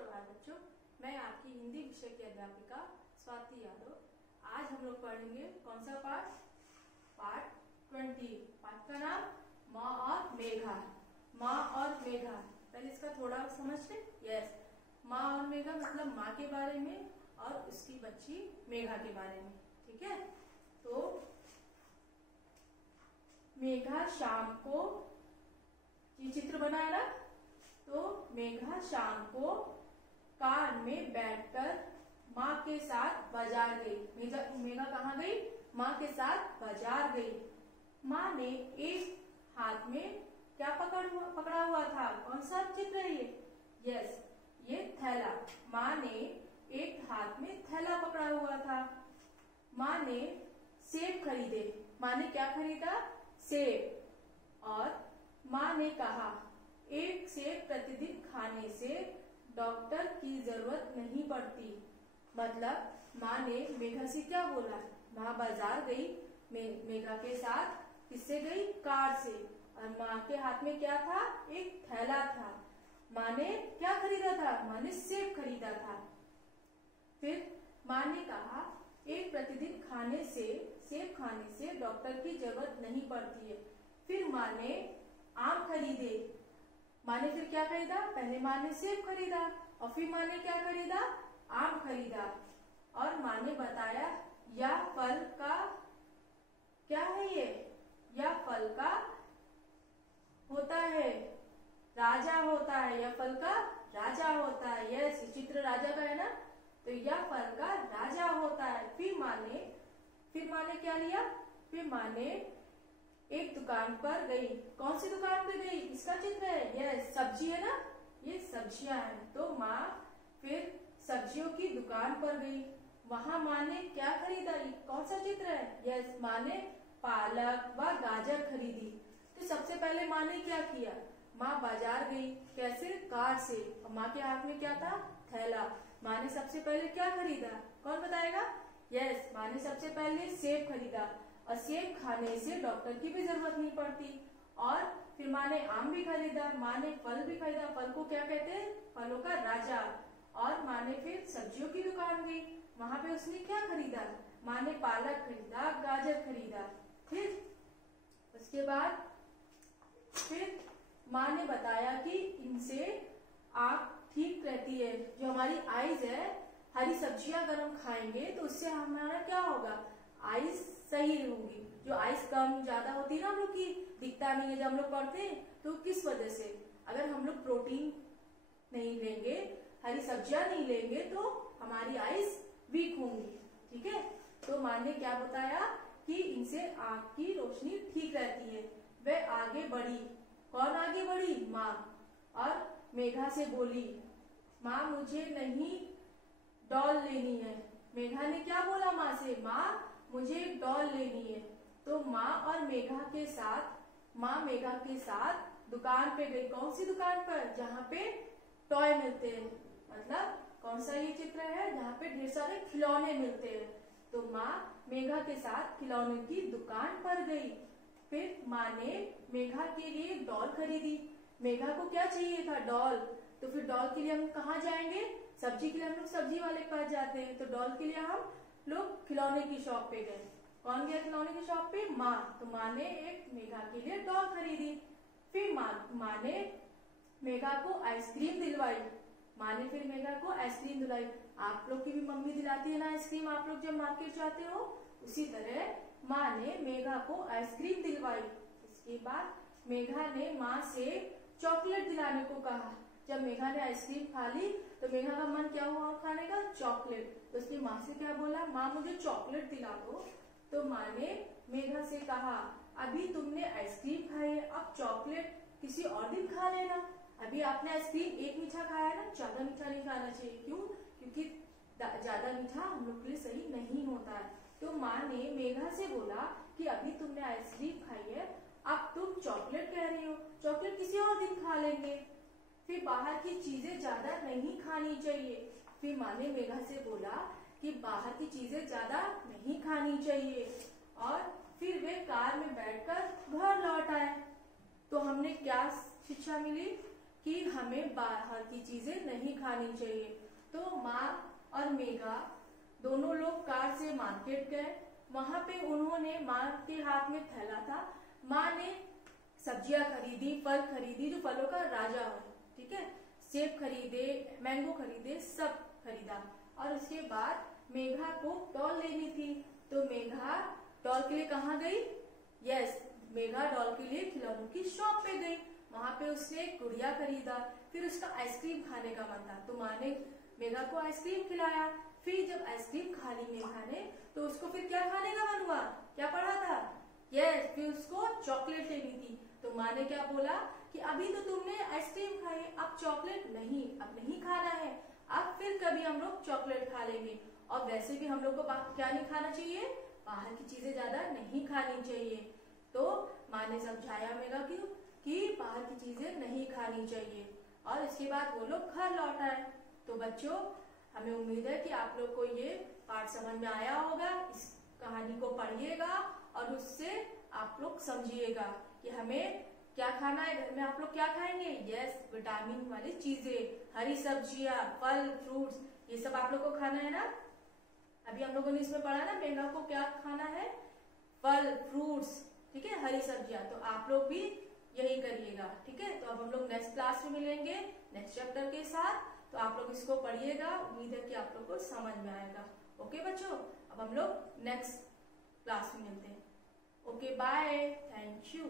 सुप्रभात बच्चों, मैं आपकी हिंदी विषय की अध्यापिका स्वाति यादव। आज हम लोग पढ़ेंगे कौन सा पाठ? पाठ 20। पाठ का नाम माँ और मेघा। माँ और मेघा, पहले इसका थोड़ा समझ लें। यस, माँ और मेघा मतलब माँ के बारे में और उसकी बच्ची मेघा के बारे में। ठीक है, तो मेघा शाम को, ये चित्र बनाया ना, तो मेघा शाम को कार में बैठकर माँ के साथ बाजार गई। मेघा कहाँ गई? माँ के साथ बाजार गई। माँ ने एक हाथ में क्या पकड़ा हुआ था? कौन सा चित्र है ये? यस, ये थैला। माँ ने एक हाथ में थैला पकड़ा हुआ था। माँ ने सेब खरीदे। माँ ने क्या खरीदा? सेब। और माँ ने कहा, एक सेब प्रतिदिन खाने से डॉक्टर की जरूरत नहीं पड़ती। मतलब माँ ने मेघा से क्या बोला? माँ बाजार गई मेघा के साथ। किससे गई? कार से। और माँ के हाथ में क्या था? एक थैला था। माँ ने क्या खरीदा था? माँ ने सेब खरीदा था। फिर माँ ने कहा, एक प्रतिदिन सेब खाने से डॉक्टर की जरूरत नहीं पड़ती है। फिर माँ ने आम खरीदे। माँ ने फिर क्या खरीदा? पहले माँ ने सेब खरीदा और फिर माँ ने क्या खरीदा? आम खरीदा। और माँ ने बताया, यह फल का क्या है? यह फल का होता है राजा होता है। यह फल का राजा होता है। यह चित्र राजा का है ना, तो यह फल का राजा होता है। फिर माँ ने क्या लिया? फिर माँ ने एक दुकान पर गई। कौन सी दुकान पर गई? इसका चित्र है। यह सब्जी है ना, ये सब्जियां हैं। तो माँ फिर सब्जियों की दुकान पर गई। वहां माँ ने क्या खरीदा? कौन सा चित्र है? यह माँ ने पालक व गाजर खरीदी। तो सबसे पहले माँ ने क्या किया? माँ बाजार गई। कैसे? कार से। और माँ के हाथ में क्या था? थैला। माँ ने सबसे पहले क्या खरीदा? कौन बताएगा? यस, माँ ने सबसे पहले सेब खरीदा। और सेब खाने से डॉक्टर की भी जरूरत नहीं पड़ती। और फिर माँ ने आम भी खरीदा। माँ ने फल भी खरीदा। फल को क्या कहते हैं? फलों का राजा। और माँ ने फिर सब्जियों की दुकान गई। वहां पे उसने क्या खरीदा? माँ ने पालक खरीदा, गाजर खरीदा। फिर उसके बाद फिर माँ ने बताया कि इनसे आँख ठीक रहती है। जो हमारी आईज है, हरी सब्जियां अगर हम खाएंगे तो उससे हमारा क्या होगा? आईज सही होगी। जो आईज कम ज्यादा होती है ना हम लोग की, दिखता नहीं है जब हम लोग पढ़ते हैं, तो किस वजह से? अगर हम लोग प्रोटीन नहीं लेंगे, हरी सब्जियां नहीं लेंगे, तो हमारी आईज वीक होंगी। ठीक है, तो माँ ने क्या बताया कि इनसे आँख की रोशनी ठीक रहती है। वह आगे बढ़ी। कौन आगे बढ़ी? माँ। और मेघा से बोली, माँ मुझे नहीं डॉल लेनी है। मेघा ने क्या बोला माँ से? माँ मुझे एक डॉल लेनी है। तो माँ मेघा के साथ दुकान पे गई। कौन सी दुकान पर? जहाँ पे टॉय मिलते हैं। मतलब कौन सा ये चित्र है? जहाँ पे ढेर सारे खिलौने मिलते हैं। तो माँ मेघा के साथ खिलौने की दुकान पर गई। फिर माँ ने मेघा के लिए डॉल खरीदी। मेघा को क्या चाहिए था? डॉल। तो फिर डॉल के लिए हम कहाँ जाएंगे? सब्जी के लिए हम लोग सब्जी वाले के पास जाते हैं। तो डॉल के लिए हम लोग खिलौने की शॉप पे गए। कौन गया खिलौने की शॉप पे? माँ। तो माँ ने एक मेघा के लिए डॉल खरीदी। फिर माँ ने मेघा को आइसक्रीम दिलवाई। माँ ने फिर मेघा को आइसक्रीम दिलाई। आप लोग की भी मम्मी दिलाती है ना आइसक्रीम, आप लोग जब मार्केट जाते हो, उसी तरह माँ ने मेघा को आइसक्रीम दिलवाई। इसके बाद मेघा ने माँ से चॉकलेट दिलाने को कहा। जब मेघा ने आइसक्रीम खा ली तो मेघा का मन क्या हुआ खाने का? चॉकलेट। तो उसकी माँ से क्या बोला? माँ मुझे चॉकलेट दिला दो। तो माँ ने मेघा से कहा, अभी तुमने आइसक्रीम खाई है, अब चॉकलेट किसी और दिन खा लेना। अभी आपने आइसक्रीम एक मीठा खाया है ना, ज्यादा मीठा नहीं खाना चाहिए। क्यों? क्योंकि ज्यादा मीठा हम लोग के लिए सही नहीं होता है। तो माँ ने मेघा से बोला कि अभी तुमने आइसक्रीम खाई है, अब तुम चॉकलेट कह रही हो, चॉकलेट किसी और दिन खा लेंगे। फिर बाहर की चीजें ज्यादा नहीं खानी चाहिए। फिर माँ ने मेघा से बोला कि बाहर की चीजें ज्यादा नहीं खानी चाहिए। और फिर वे कार में बैठकर घर लौट आए। तो हमने क्या शिक्षा मिली? कि हमें बाहर की चीजें नहीं खानी चाहिए। तो माँ और मेघा दोनों लोग कार से मार्केट गए। वहां पे उन्होंने, माँ के हाथ में थैला था, माँ ने सब्जियां खरीदी, फल खरीदी, जो फलों का राजा हो, ठीक है, सेब खरीदे, मैंगो खरीदे, सब खरीदा। और उसके बाद मेघा को डॉल लेनी थी, तो मेघा डॉल के लिए कहाँ गई? यस, मेघा डॉल के लिए खिलौनों की शॉप पे गई। वहां पे उसने गुड़िया खरीदा। फिर उसका आइसक्रीम खाने का मन था, तो माँ ने मेघा को आइसक्रीम खिलाया। फिर जब आइसक्रीम खा ली मेघा ने, तो उसको फिर क्या खाने का मन हुआ? क्या पढ़ा था? यस, फिर उसको चॉकलेट लेनी थी। तो माँ ने क्या बोला कि अभी तो तुमने आइसक्रीम खाई, अब चॉकलेट नहीं, अब नहीं खाना है, अब फिर कभी हम लोग चॉकलेट खा लेंगे। और वैसे भी हम लोग को क्या नहीं खाना चाहिए? बाहर की चीजें ज्यादा नहीं खानी चाहिए। तो माँ ने समझाया मेघा कि बाहर की चीजें नहीं खानी चाहिए। और इसके बाद वो लोग घर लौट आए। तो बच्चों, हमें उम्मीद है कि आप लोग को ये पाठ समझ में आया होगा। इस कहानी को पढ़िएगा और उससे आप लोग समझिएगा कि हमें क्या खाना है। घर में आप लोग क्या खाएंगे? यस, विटामिन वाली चीजें, हरी सब्जियां, फल, फ्रूट्स, ये सब आप लोग को खाना है ना। अभी हम लोगों ने इसमें पढ़ा ना, मेघा को क्या खाना है? फल, फ्रूट्स, ठीक है, हरी सब्जियां। तो आप लोग भी यही करिएगा, ठीक है। तो अब हम लोग नेक्स्ट क्लास में मिलेंगे नेक्स्ट चैप्टर के साथ। तो आप लोग इसको पढ़िएगा, उम्मीद है कि आप लोग को समझ में आएगा। ओके बच्चों, अब हम लोग नेक्स्ट क्लास में मिलते हैं। Okay, bye, thank you.